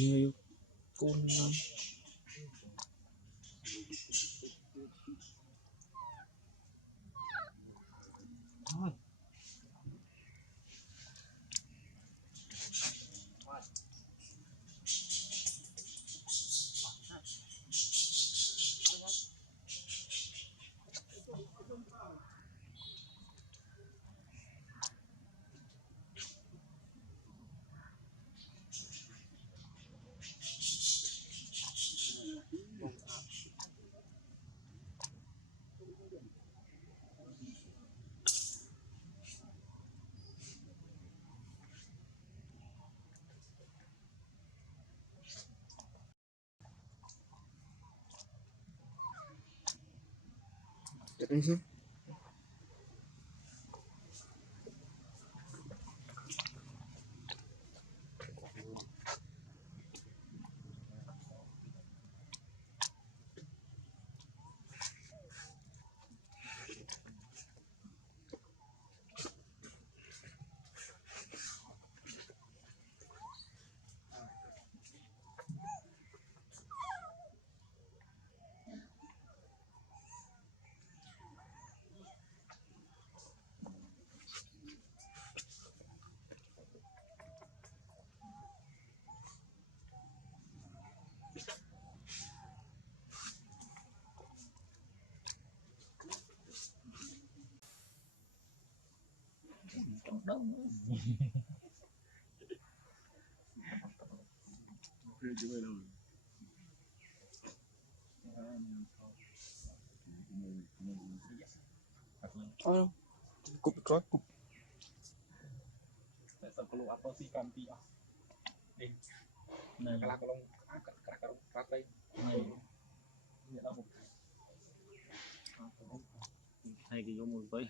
nhiều con lắm. Thôi. Đấy chứ. Thôi cục trói cục. Tại sao kalau apa sih kanti ah? Nah, kalau ratai, này, ini là một hai cái giống với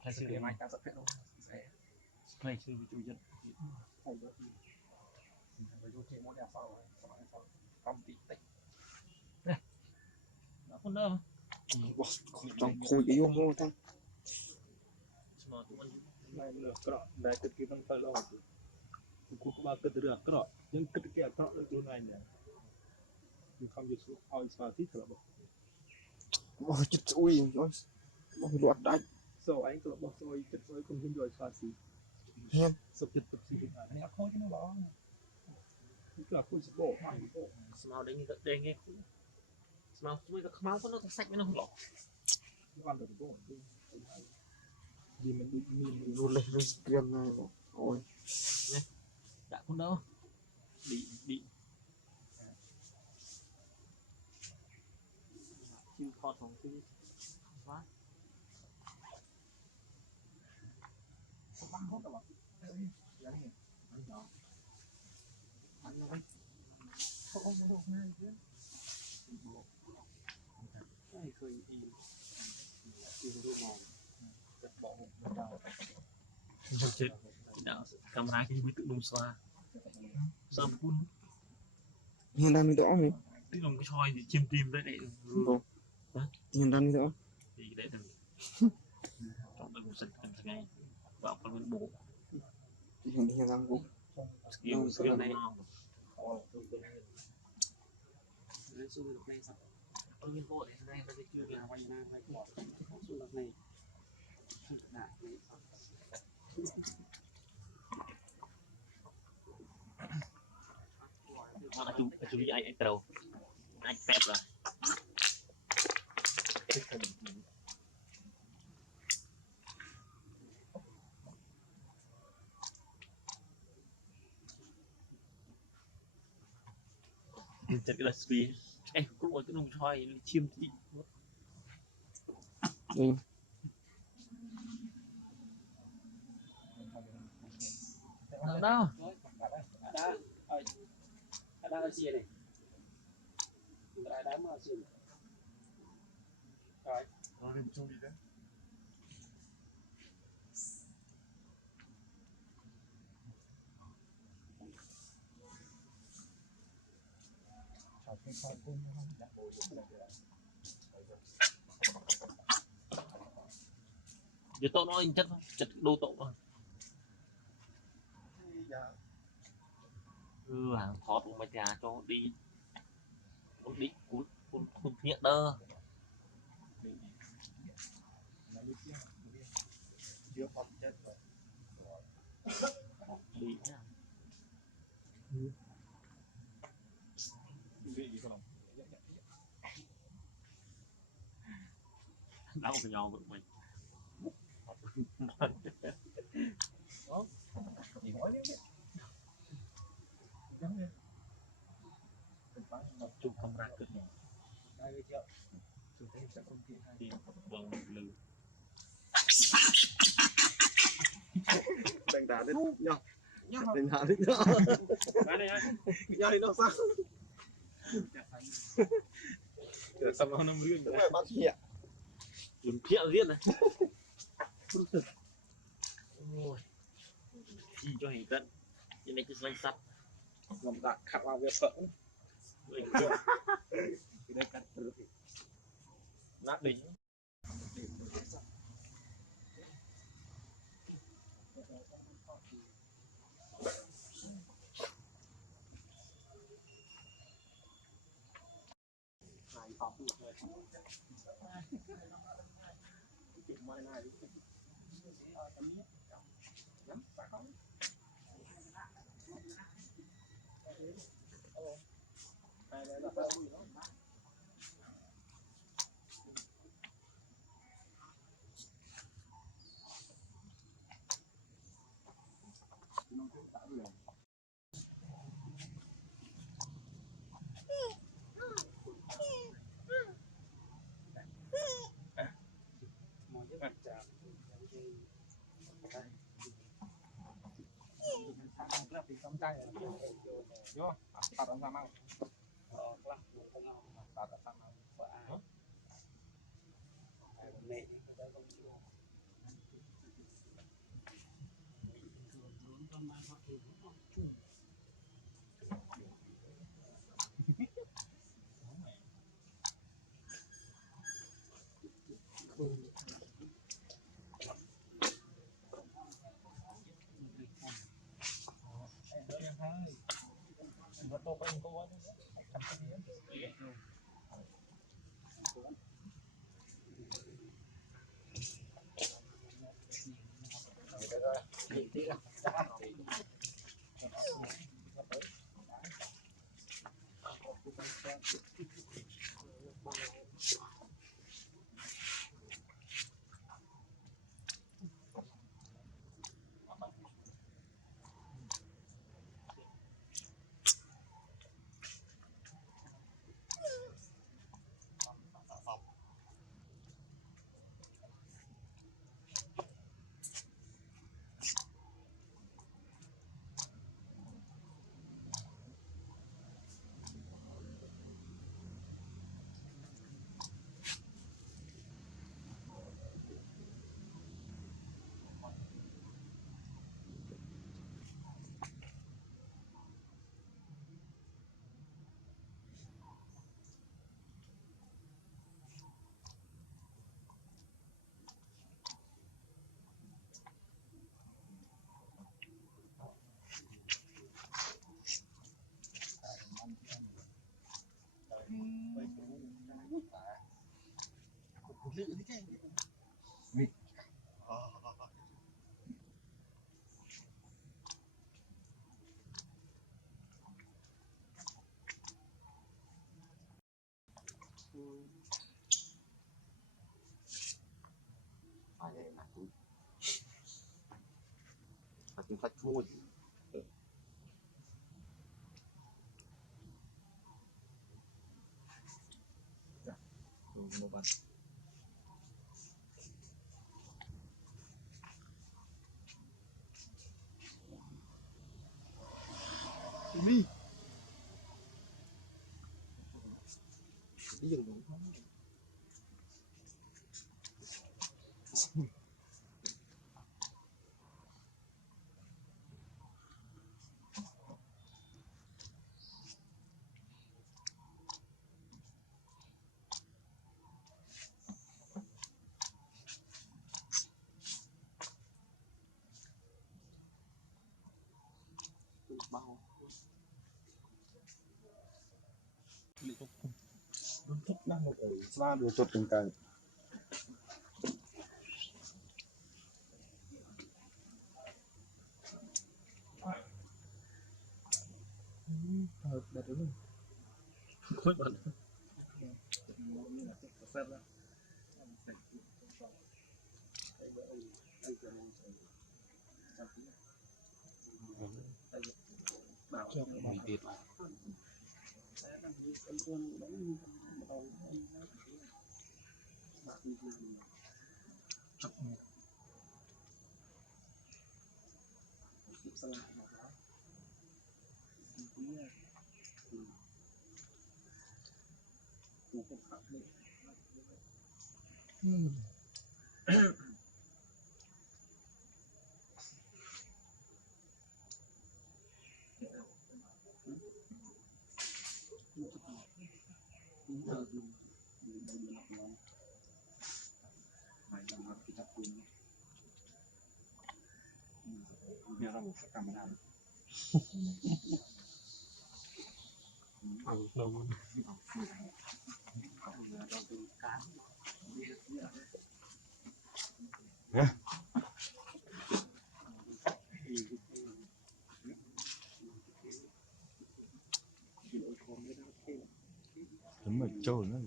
thay sự cái máy ta rất luôn thay sự chủ nhân thay được với vô chế món đẹp sau công ty tích đây nó không đâu Trong khui cái vô mua ta. này lửa cọ đây từ kia đang phải lo cũng có ba cái lửa cọ nhưng cái kia cọ được luôn này nè you come you so how is party thật là Ôi chết ui ôi loạt đấy. so anh kalau bos oi chết oi không hình rồi party Hen sập chết tập gì này ác thôi chứ nó bảo cái là khui bộ Smile đây nghe Smile chui cái máu nó sạch với nó không lọ ăn được bộ gì mình luôn lên stream này ôi đã không đâu bị chim kho thòng chim quá không bắn hết rồi không được ngay chứ ai khơi đi đồ màu chặt bỏ hụt vào chết đạo camera cái mới tự động xóa sao phun hiện đang đi rõ mình tự động cái soi thì chim tim đấy này hiện đang đi rõ thì đấy thằng trong cái sạch thằng ngày vào con bên bộ hiện đang cũng skill này đấy xui được này sao con viên vội này bây giờ chưa là quay na quay bỏ xui được này chú ý anh trâu anh phép rồi chắc là vì em cũng có cái đồng soi chim thì đi đâu đã ở xìa này đã mà xìa rồi nó lên chung đi đấy chào cái con cũng không đã bồi dưỡng được giờ tôi nói chất chất đô tội thôi hàng thoát của mấy nhà cho đi cuốn nhẹ đơ chưa phong chết đi nhá đau cái nhau của mình chụp camera cực nhỏ đi vâng lư đánh đá đến nhau đánh đá đến nhau nhau đi đâu sao xong nó mưa đúng là bác hiện cuốn phía riết này ôi chi cho hình tận như này cái danh sắt làm đạn khắc vào việc phẫn nát đỉnh xong tay rồi tao làm sao mau tao làm sao mau tiếng phách chui một bàn đi đi dừng bao thích lắm rồi xa được chụp từng cái bật đúng khối bật mình tiệt đúng rồi trôi nữa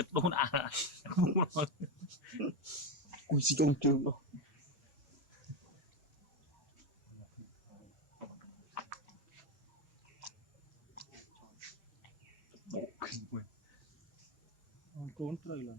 chất đốn à ui xí trong trường đó cuốn trời là